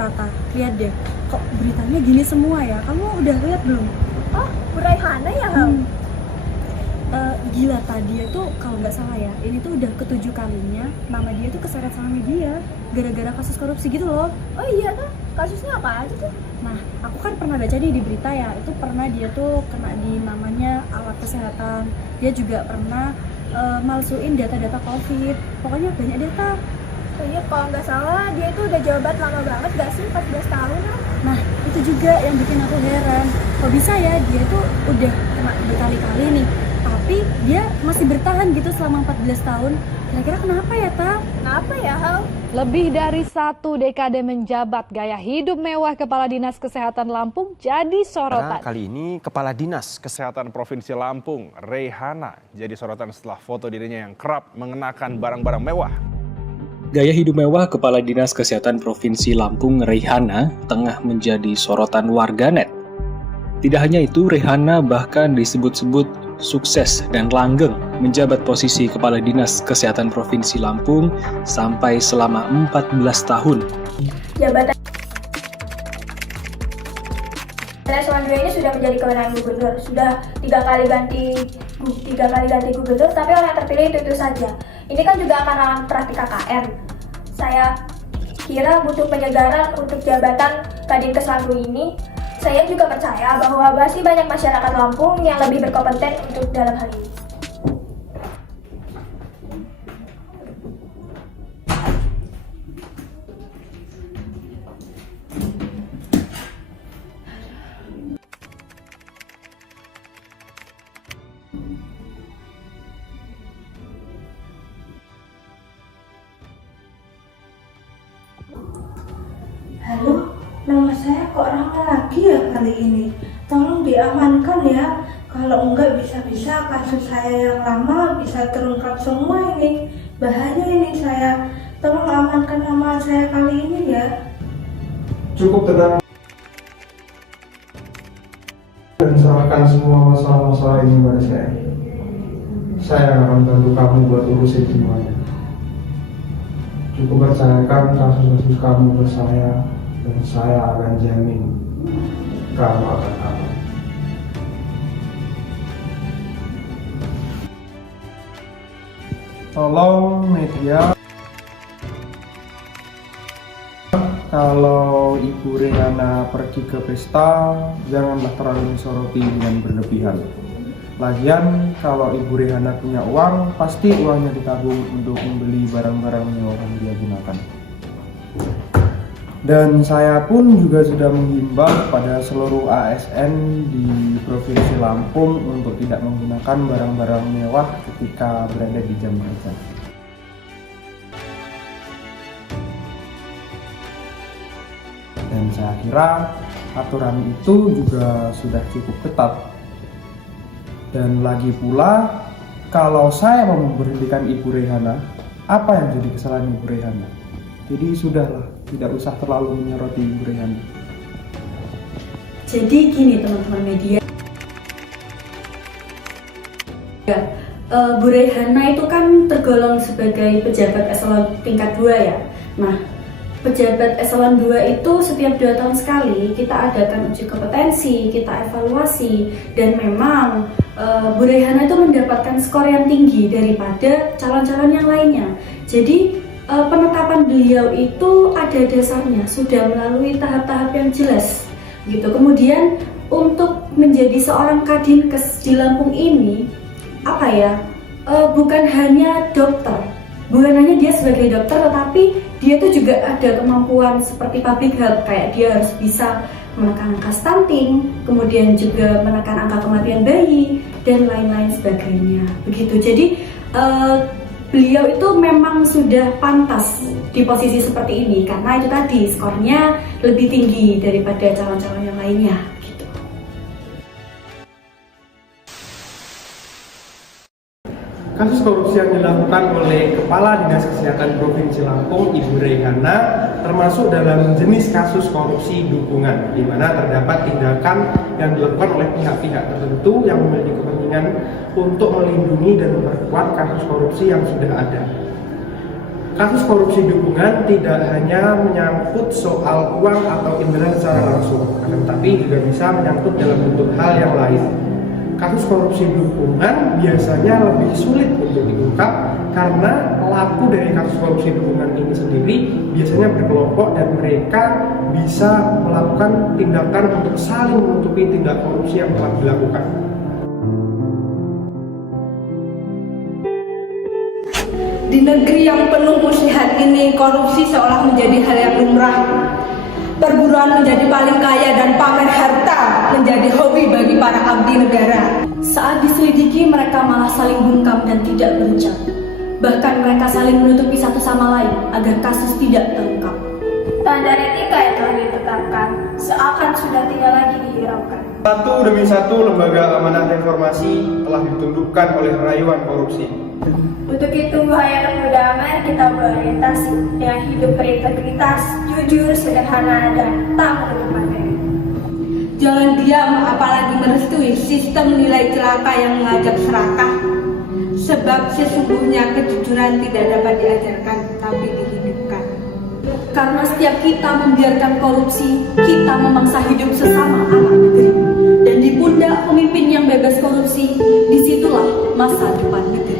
Tata, lihat deh, kok beritanya gini semua ya? Kamu udah lihat belum? Oh, Bu Raihana ya, Hal? Gila, tadi itu kalau nggak salah ya, ini tuh udah ke-7 kalinya nama dia tuh keseret sama media gara-gara kasus korupsi gitu loh. Oh iya tuh, kasusnya apa aja tuh? Nah, aku kan pernah baca nih di berita ya, itu pernah dia tuh kena di namanya alat kesehatan. Dia juga pernah malsuin data-data COVID. Pokoknya banyak data. Oh iya, kalau nggak salah dia itu udah jabat lama banget gak sih? 14 tahun kan? Nah, itu juga yang bikin aku heran. Kok bisa ya dia tuh udah kena berkali-kali nih, tapi dia masih bertahan gitu selama 14 tahun. Kira-kira kenapa ya, Ta? Kenapa ya, Hal? Lebih dari 1 dekade menjabat, gaya hidup mewah Kepala Dinas Kesehatan Lampung jadi sorotan. Kali ini Kepala Dinas Kesehatan Provinsi Lampung, Raihana, jadi sorotan setelah foto dirinya yang kerap mengenakan barang-barang mewah. Gaya hidup mewah Kepala Dinas Kesehatan Provinsi Lampung, Raihana, tengah menjadi sorotan warganet. Tidak hanya itu, Raihana bahkan disebut-sebut sukses dan langgeng menjabat posisi Kepala Dinas Kesehatan Provinsi Lampung sampai selama 14 tahun. Jabatan eselon 2 ini sudah menjadi kewenangan gubernur. Sudah tiga kali ganti gubernur, tapi orang yang terpilih itu saja. Ini kan juga akan dalam praktik KKN. Saya kira butuh penyegaran untuk jabatan Kadinkes Lampung ini. Saya juga percaya bahwa masih banyak masyarakat Lampung yang lebih berkompeten untuk dalam hal ini. Halo, nama saya kok ramai lagi ya kali ini. Tolong diamankan ya. Kalau enggak bisa-bisa kasus saya yang lama bisa terungkap semua ini. Bahaya ini saya. Tolong amankan nama saya kali ini ya. Cukup tenang dan serahkan semua masalah-masalah ini pada saya. Saya akan bantu kamu buat urusin semuanya. Cukup percayakan kasus-kasus kamu ke saya, dan saya akan jamin kamu akan aman. Tolong media, kalau Ibu Raihana pergi ke pesta, janganlah terlalu disoroti dengan berlebihan. Lagian kalau Ibu Raihana punya uang, pasti uangnya ditabung untuk membeli barang-barang mewah yang dia gunakan. Dan saya pun juga sudah menghimbau kepada seluruh ASN di Provinsi Lampung untuk tidak menggunakan barang-barang mewah ketika berada di jam kerja. Dan saya kira aturan itu juga sudah cukup ketat. Dan lagi pula, kalau saya mau memberhentikan Ibu Raihana, apa yang jadi kesalahan Ibu Raihana? Jadi sudahlah, tidak usah terlalu menyoroti Ibu Raihana. Jadi gini teman-teman media, Bu Raihana itu kan tergolong sebagai pejabat eselon tingkat 2 ya. Nah, pejabat eselon 2 itu setiap 2 tahun sekali kita adakan uji kompetensi, kita evaluasi, dan memang Bu Raihana itu mendapatkan skor yang tinggi daripada calon-calon yang lainnya. Jadi penetapan beliau itu ada dasarnya, sudah melalui tahap-tahap yang jelas gitu. Kemudian untuk menjadi seorang Kadinkes di Lampung ini bukan hanya dokter, bukan hanya dia sebagai dokter, tetapi dia tuh juga ada kemampuan seperti public health, kayak dia harus bisa menekan angka stunting, kemudian juga menekan angka kematian bayi dan lain-lain sebagainya. Begitu. Jadi beliau itu memang sudah pantas di posisi seperti ini karena itu tadi skornya lebih tinggi daripada calon-calon yang lainnya. Gitu. Kasus korupsi yang dilakukan oleh Kepala Dinas Kesehatan Provinsi Lampung, Ibu Reihana, termasuk dalam jenis kasus korupsi dukungan, di mana terdapat tindakan yang dilakukan oleh pihak-pihak tertentu yang memiliki kepentingan untuk melindungi dan memperkuat kasus korupsi yang sudah ada. Kasus korupsi dukungan tidak hanya menyangkut soal uang atau imbalan secara langsung, tetapi juga bisa menyangkut dalam bentuk hal yang lain. Kasus korupsi dukungan biasanya lebih sulit untuk diungkap karena pelaku dari kasus korupsi dukungan ini sendiri biasanya berkelompok dan mereka bisa melakukan tindakan untuk saling menutupi tindak korupsi yang telah dilakukan. Di negeri yang penuh muslihat ini, korupsi seolah menjadi hal yang lumrah. Perburuan menjadi paling kaya dan pamer harta menjadi hobi bagi para abdi negara. Saat diselidiki, mereka malah saling bungkam dan tidak berucap. Bahkan mereka saling menutupi satu sama lain agar kasus tidak terungkap. Standar etika yang telah ditetapkan seakan sudah tidak lagi dihiraukan. Satu demi satu lembaga amanah reformasi telah ditundukkan oleh rayuan korupsi. Untuk itu, wahai anak muda, mari kita berorientasi dengan hidup berintegritas, jujur, sederhana, dan tak menutup materi. Jangan diam apalagi merestui sistem nilai celaka yang mengajak serakah. Sebab sesungguhnya kejujuran tidak dapat diajarkan, tapi dihidupkan. Karena setiap kita membiarkan korupsi, kita memaksa hidup sesama anak negeri. Dan di pundak pemimpin yang bebas korupsi, disitulah masa depan negeri.